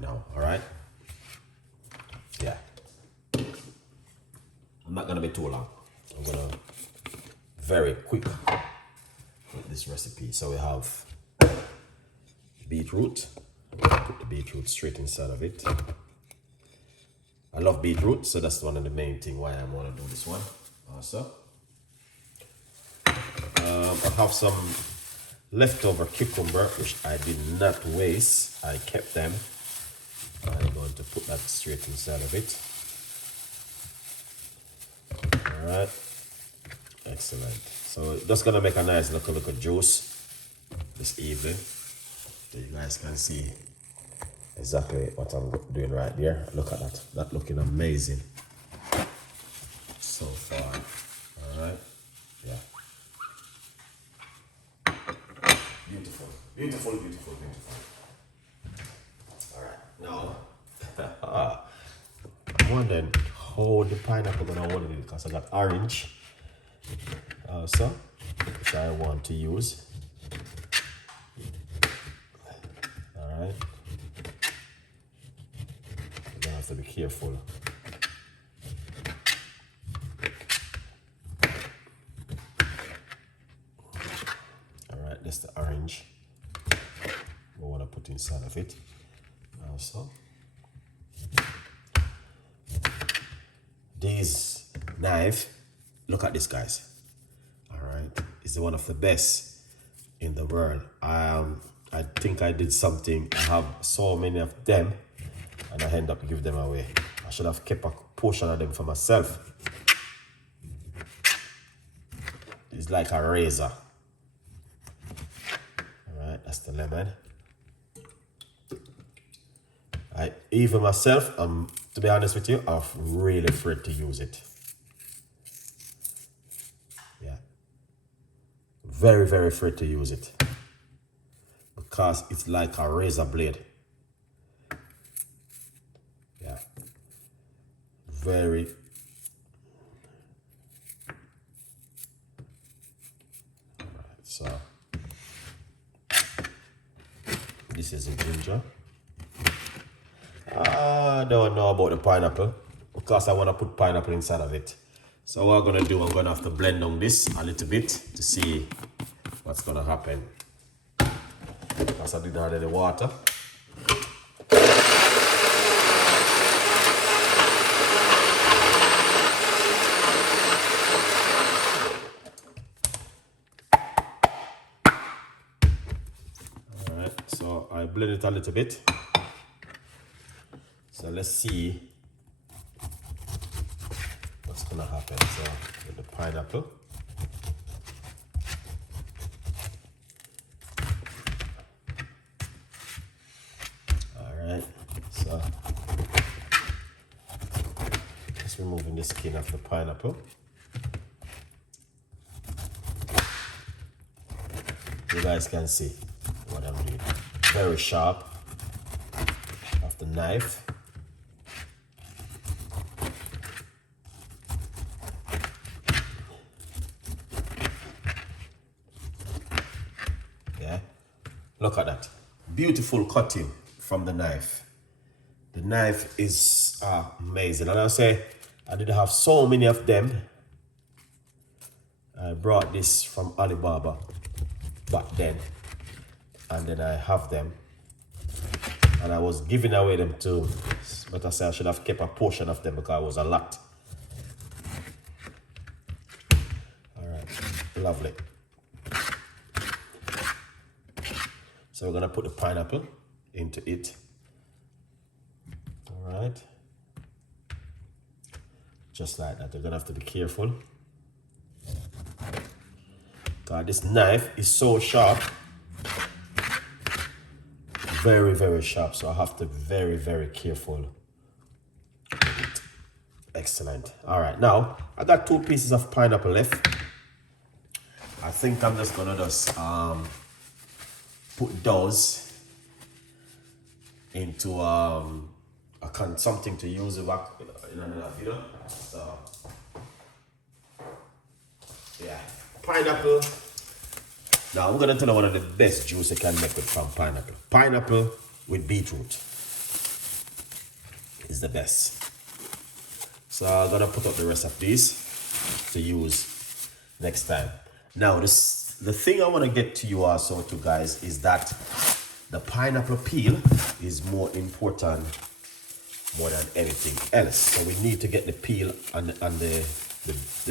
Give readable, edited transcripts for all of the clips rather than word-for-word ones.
now, all right? Yeah. I'm not gonna be too long. I'm gonna very quick with this recipe. So we have beetroot. Put the beetroot straight inside of it. I love beetroot, so that's one of the main thing why I want to do this one also. I have some leftover cucumber which I did not waste. I kept them. I'm going to put that straight inside of it. Alright. Excellent. So just gonna make a nice little juice this evening. So you guys can see exactly what I'm doing right there. Look at that. That looking amazing so far. Alright. Yeah. Beautiful. Beautiful, beautiful, beautiful. Alright. Now I'm wondering how the pineapple gonna hold it because I got orange also which I want to use. Alright. You're gonna have to be careful. Alright, that's the orange we want to put inside of it also. This knife, look at this, guys. Alright, it's one of the best in the world. I think I did something. I have so many of them and I end up giving them away. I should have kept a portion of them for myself. It's like a razor. Alright, that's the lemon. Even myself, to be honest with you, I'm really afraid to use it. Yeah. Very, very afraid to use it. Because it's like a razor blade. Yeah. Very. Alright, so this is the ginger. I don't know about the pineapple because I want to put pineapple inside of it. So what I'm going to do, I'm going to have to blend on this a little bit to see what's going to happen. Because I did add the water. Alright, so I blend it a little bit. So let's see what's gonna happen. So with the pineapple. Alright, so just removing the skin of the pineapple. You guys can see what I'm doing. Very sharp of the knife. Look at that. Beautiful cutting from the knife. The knife is amazing. And I'll say, I did have so many of them. I brought this from Alibaba back then. And then I have them. And I was giving away them too. But I said I should have kept a portion of them because it was a lot. Alright, lovely. So we're gonna put the pineapple into it. All right. Just like that. You're gonna have to be careful. God, this knife is so sharp. Very, very sharp. So I have to be very, very careful. Excellent. All right, now I got 2 pieces of pineapple left. I think I'm just gonna just put those into something to use back in another video. So yeah, pineapple. Now I'm gonna tell you one of the best juice you can make with from pineapple. Pineapple with beetroot. is the best. So I'm gonna put up the rest of these to use next time. Now the thing I want to get to you also too, guys, is that the pineapple peel is more important more than anything else. So we need to get the peel on the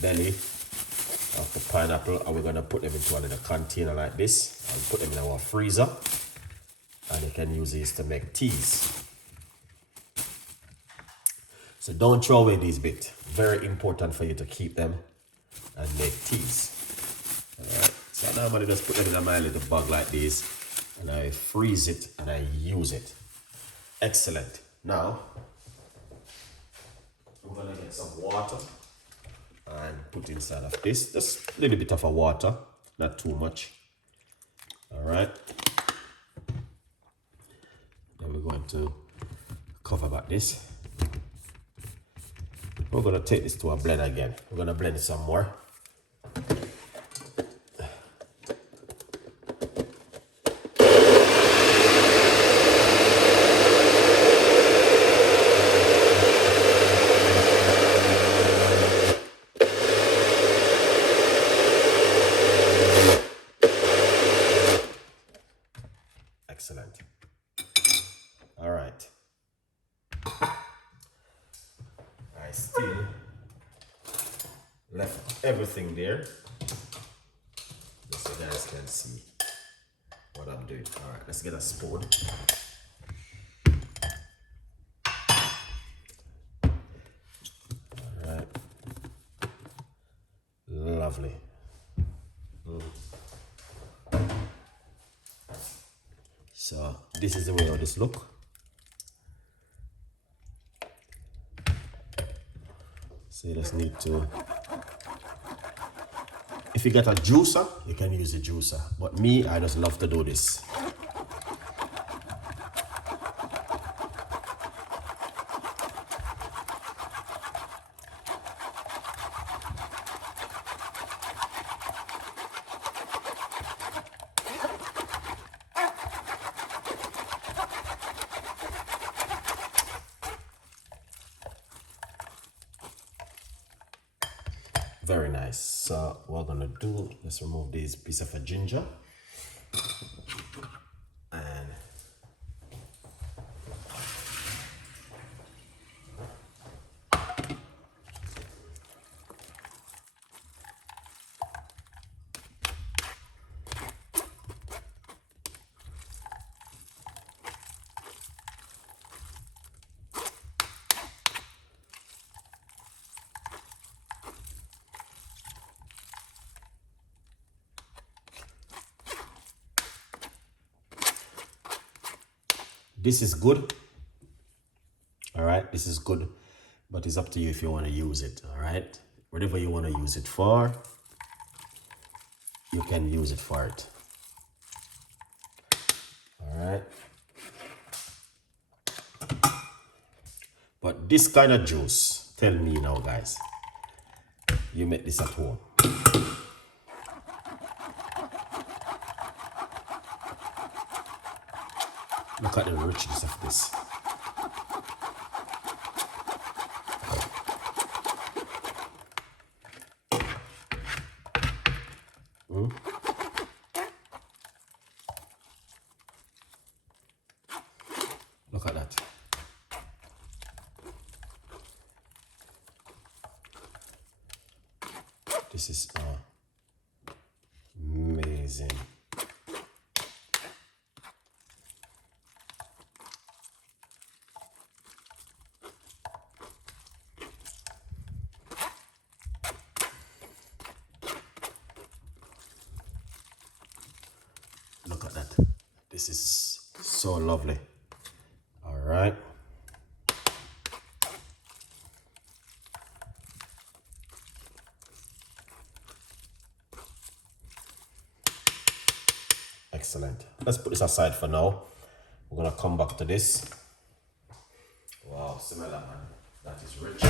belly of the pineapple, and we're gonna put them into another container like this and put them in our freezer, and you can use these to make teas. So don't throw away these bits. Very important for you to keep them and make teas. Alright, so I normally just put them in my little bag like this, and I freeze it and I use it. Excellent. Now we're gonna get some water and put inside of this. Just a little bit of a water, not too much. Alright. Then we're going to cover back this. We're gonna take this to a blend again. We're gonna blend some more. Excellent. All right. I still left everything there, just so you guys can see what I'm doing. All right, let's get a spoon. All right. Lovely. So this is the way this look. So you just need to, if you get a juicer, you can use a juicer. But me, I just love to do this. Very nice. So what we're gonna do, let's remove this piece of a ginger. And this is good. All right, this is good, but it's up to you if you want to use it. All right, whatever you want to use it for, you can use it for it. All right, but this kind of juice, tell me now, guys, you make this at home. Look at the richness of this. Look at that. This is amazing. Look at that. This is so lovely. All right. Excellent. Let's put this aside for now. We're gonna come back to this. Wow, smell that, man. That is rich.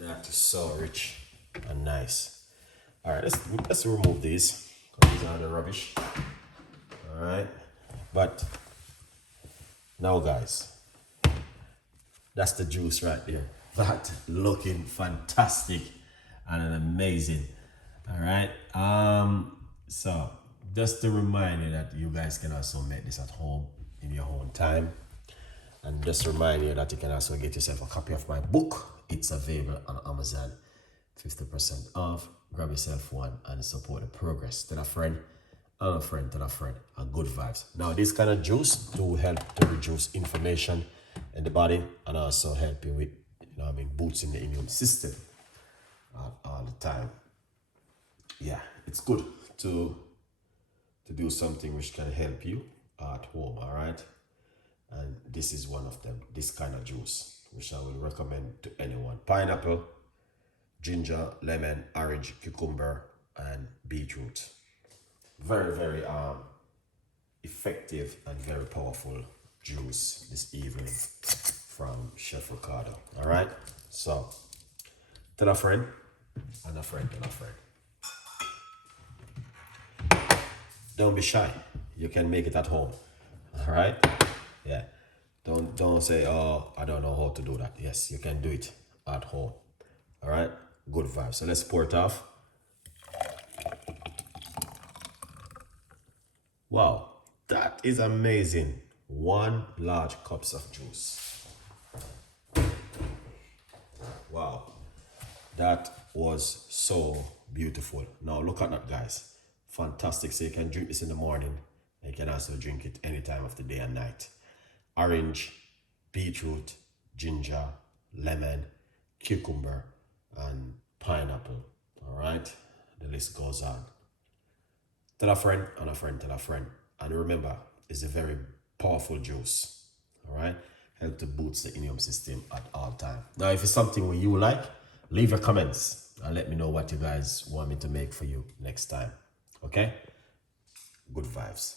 That is so rich and nice. All right, let's remove these. These are the rubbish. All right. But now, guys, that's the juice right there. That looking fantastic and amazing. All right. So just to remind you that you guys can also make this at home in your own time. And just remind you that you can also get yourself a copy of my book. It's available on Amazon, 50% off. Grab yourself one and support the progress. Tell a friend, and a friend, tell a friend, and good vibes. Now, this kind of juice to help to reduce inflammation in the body and also help you with, boosting the immune system all the time. Yeah, it's good to do something which can help you at home, all right? And this is one of them, this kind of juice, which I will recommend to anyone. Pineapple, ginger, lemon, orange, cucumber, and beetroot. Very, very effective and very powerful juice this evening from Chef Ricardo. All right, so tell a friend, and a friend, tell a friend. Don't be shy. You can make it at home. All right. Yeah. Don't say, oh, I don't know how to do that. Yes, you can do it at home. All right. Good vibe. So let's pour it off. Wow, that is amazing. 1 large cups of juice. Wow, that was so beautiful. Now look at that, guys. Fantastic. So you can drink this in the morning. You can also drink it any time of the day and night. Orange, beetroot, ginger, lemon, cucumber, and pineapple. All right, the list goes on. Tell a friend, and a friend, tell a friend. And remember, it's a very powerful juice. All right, help to boost the immune system at all time. Now, if it's something you like, leave your comments and let me know what you guys want me to make for you next time. Okay? Good vibes.